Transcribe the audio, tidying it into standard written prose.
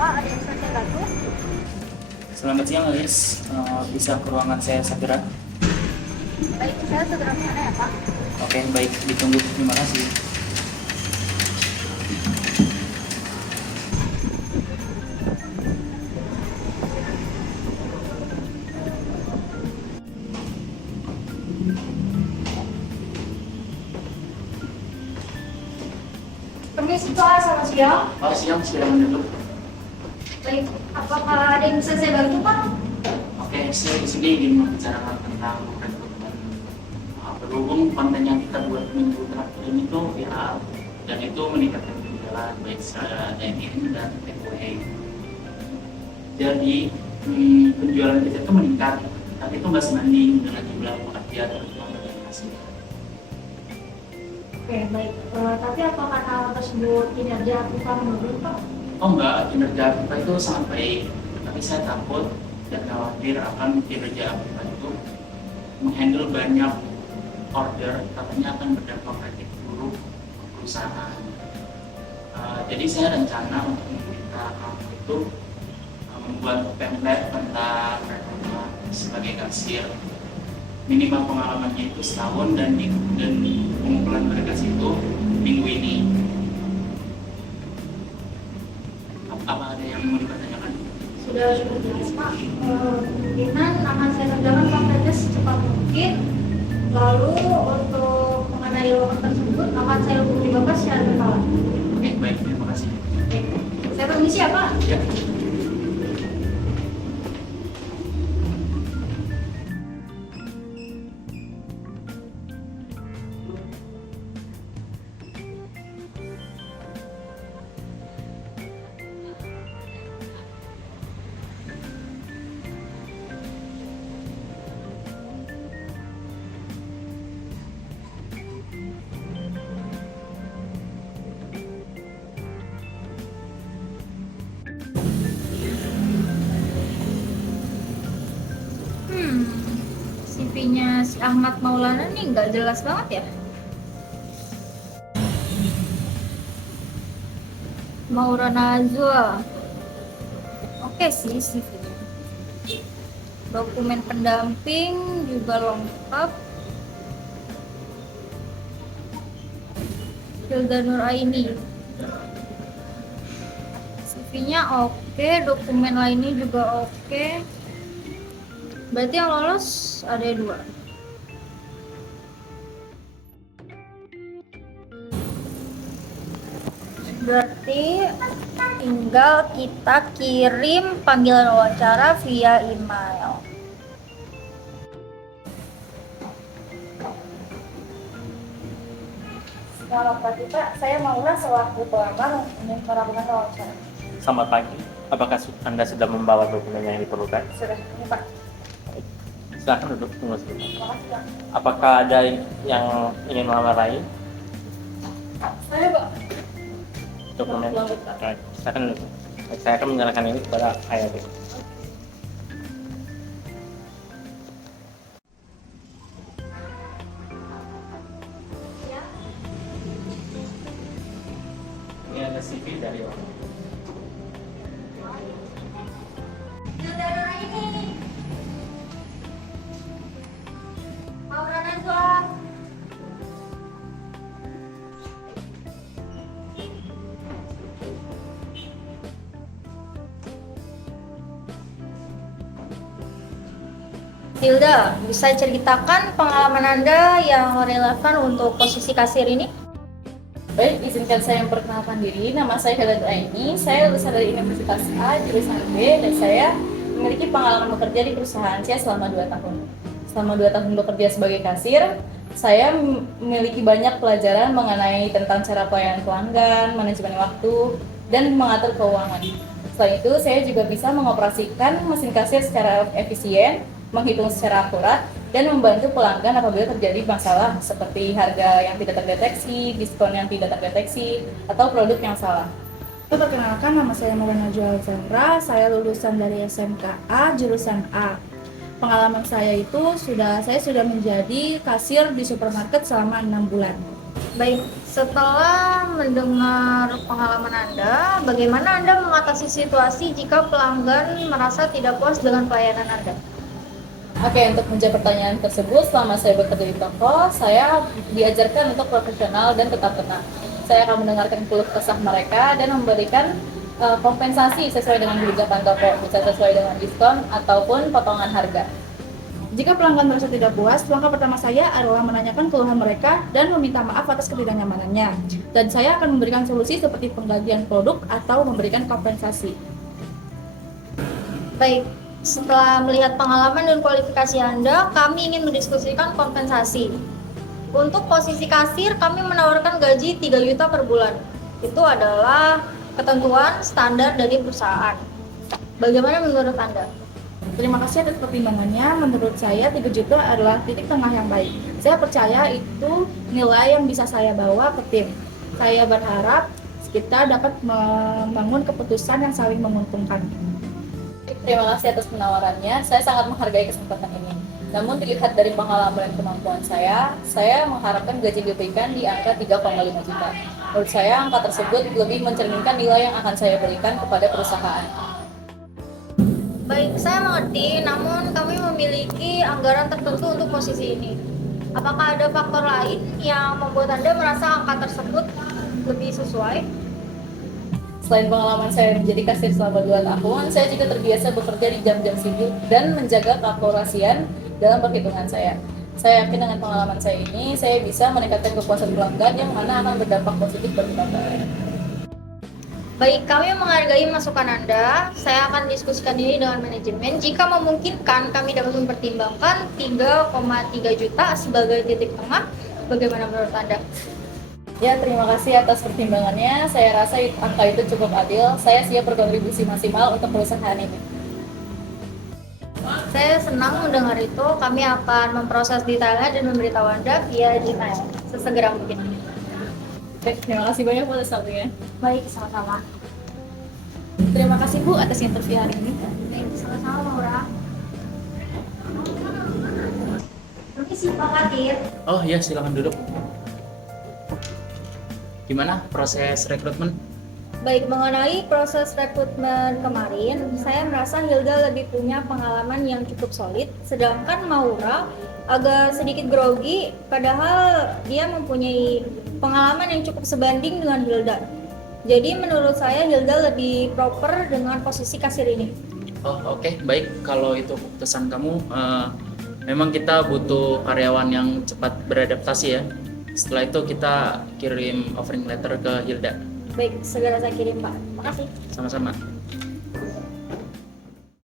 Pak, ada yang bisa saya bantu? Selamat siang, Alice. Bisa ke ruangan saya segera? Baik, saya segera ke sana ya, Pak. Oke, baik. Ditunggu. Terima kasih. Permisi, Pak. Selamat siang. Siang, silakan duduk. Baik, apakah ada yang bisa saya bantu, Pak? Oke, saya di sini ingin membicarakan tentang rekrutmen. Berhubung konten yang kita buat minggu terakhir ini tuh viral dan itu meningkatkan penjualan baik secara dine-in dan takeaway. Jadi penjualan kita itu meningkat, tapi itu nggak sebanding dengan jumlah pekerja terutama dari hasil. Oke, baik. Tapi apakah hal tersebut kinerja kita menurun, Pak? Oh enggak, kinerja Afifa itu sangat baik, tapi saya takut dan khawatir akan kinerja Afifa itu menghandle banyak order, katanya akan berdampak negatif buruk ke perusahaan. Jadi saya rencana untuk meminta kamu itu membuat template tentang rekrutmen sebagai kasir. Minimal pengalamannya itu setahun dan pengumpulan berkas itu minggu ini. Apa ada yang mau dipertanyakan? Sudah jelas, Pak. Kemungkinan akan saya kerjakan konkretnya secepat mungkin. Lalu untuk mengenai lowongan tersebut akan saya hubungi Bapak secara berkala. Oke, baik, terima kasih. Oke. Saya permisi ya, Pak. Ya. CV-nya si Ahmad Maulana nih nggak jelas banget ya. Maulana Azwa. Oke sih CV-nya. Dokumen pendamping juga lengkap. Hilda Nur Aini. CV-nya oke, dokumen lainnya juga oke. Berarti yang lolos ada dua. Berarti tinggal kita kirim panggilan wawancara via email. Selamat pagi Pak, saya Maula selaku pelamar ingin melakukan wawancara. Selamat pagi. Apakah Anda sudah membawa dokumen yang diperlukan? Sudah, ini Pak. Silakan duduk, tunggu sebentar. Terima kasih Pak. Apakah ada yang ingin melamar lain? Saya Pak. Dokumen? Selamat, Pak. Baik, silakan duduk. Saya akan menyerahkan ini kepada HRD. Ini ada CV dari orang. Hilda Nur Aini. Maulana Azwa. Hilda, bisa ceritakan pengalaman Anda yang relevan untuk posisi kasir ini? Baik, izinkan saya memperkenalkan diri. Nama saya Hilda Aini. Saya lulusan dari Universitas A, jurusan B, dan saya memiliki pengalaman bekerja di perusahaan saya selama 2 tahun. Selama 2 tahun bekerja sebagai kasir, saya memiliki banyak pelajaran mengenai tentang cara pelayanan pelanggan, manajemen waktu, dan mengatur keuangan. Selain itu, saya juga bisa mengoperasikan mesin kasir secara efisien, menghitung secara akurat, dan membantu pelanggan apabila terjadi masalah seperti harga yang tidak terdeteksi, diskon yang tidak terdeteksi, atau produk yang salah. Perkenalkan, nama saya Maulana Zahra, saya lulusan dari SMKA jurusan A. Pengalaman saya itu saya sudah menjadi kasir di supermarket selama 6 bulan. Baik, Setelah mendengar pengalaman Anda, bagaimana Anda mengatasi situasi jika pelanggan merasa tidak puas dengan pelayanan Anda? Oke, untuk menjawab pertanyaan tersebut, selama saya bekerja di toko, saya diajarkan untuk profesional dan tetap tenang. Saya akan mendengarkan keluh kesah mereka dan memberikan kompensasi sesuai dengan kebijakan toko, bisa sesuai dengan diskon ataupun potongan harga. Jika pelanggan merasa tidak puas, langkah pertama saya adalah menanyakan keluhan mereka dan meminta maaf atas ketidaknyamanannya. Dan saya akan memberikan solusi seperti penggantian produk atau memberikan kompensasi. Baik, setelah melihat pengalaman dan kualifikasi Anda, kami ingin mendiskusikan kompensasi. Untuk posisi kasir, kami menawarkan gaji 3 juta per bulan. Itu adalah ketentuan standar dari perusahaan. Bagaimana menurut Anda? Terima kasih atas pertimbangannya. Menurut saya 3 juta adalah titik tengah yang baik. Saya percaya itu nilai yang bisa saya bawa ke tim. Saya berharap kita dapat membangun keputusan yang saling menguntungkan. Terima kasih atas penawarannya, saya sangat menghargai kesempatan ini. Namun dilihat dari pengalaman dan kemampuan saya mengharapkan gaji diberikan di angka 3,5 juta. Menurut saya, angka tersebut lebih mencerminkan nilai yang akan saya berikan kepada perusahaan. Baik, saya mengerti, namun kami memiliki anggaran tertentu untuk posisi ini. Apakah ada faktor lain yang membuat Anda merasa angka tersebut lebih sesuai? Selain pengalaman saya menjadi kasir selama 2 tahun, saya juga terbiasa bekerja di jam-jam sibuk dan menjaga keakurasian dalam perhitungan saya. Saya yakin dengan pengalaman saya ini, saya bisa meningkatkan kepuasan pelanggan yang mana akan berdampak positif bagi pelanggan. Baik, kami menghargai masukan Anda. Saya akan diskusikan ini dengan manajemen. Jika memungkinkan, kami dapat mempertimbangkan 3,3 juta sebagai titik tengah. Bagaimana menurut Anda? Ya, terima kasih atas pertimbangannya. Saya rasa angka itu cukup adil. Saya siap berkontribusi maksimal untuk perusahaan ini. Saya senang mendengar itu. Kami akan memproses detailnya dan memberitahu Anda via email sesegera mungkin. Oke, terima kasih banyak Bu atas waktunya. Baik, sama-sama. Terima kasih Bu atas interview hari ini. Baik, sama-sama Laura. Permisi Pak Kadir. Oh ya, silakan duduk. Gimana proses rekrutmen? Baik, mengenai proses rekrutmen kemarin, saya merasa Hilda lebih punya pengalaman yang cukup solid, sedangkan Maura agak sedikit grogi, padahal dia mempunyai pengalaman yang cukup sebanding dengan Hilda. Jadi menurut saya Hilda lebih proper dengan posisi kasir ini. Oh oke, baik. Kalau itu keputusan kamu, memang kita butuh karyawan yang cepat beradaptasi ya. Setelah itu kita kirim offering letter ke Hilda. Baik, segera saya kirim Pak. Makasih. Sama-sama.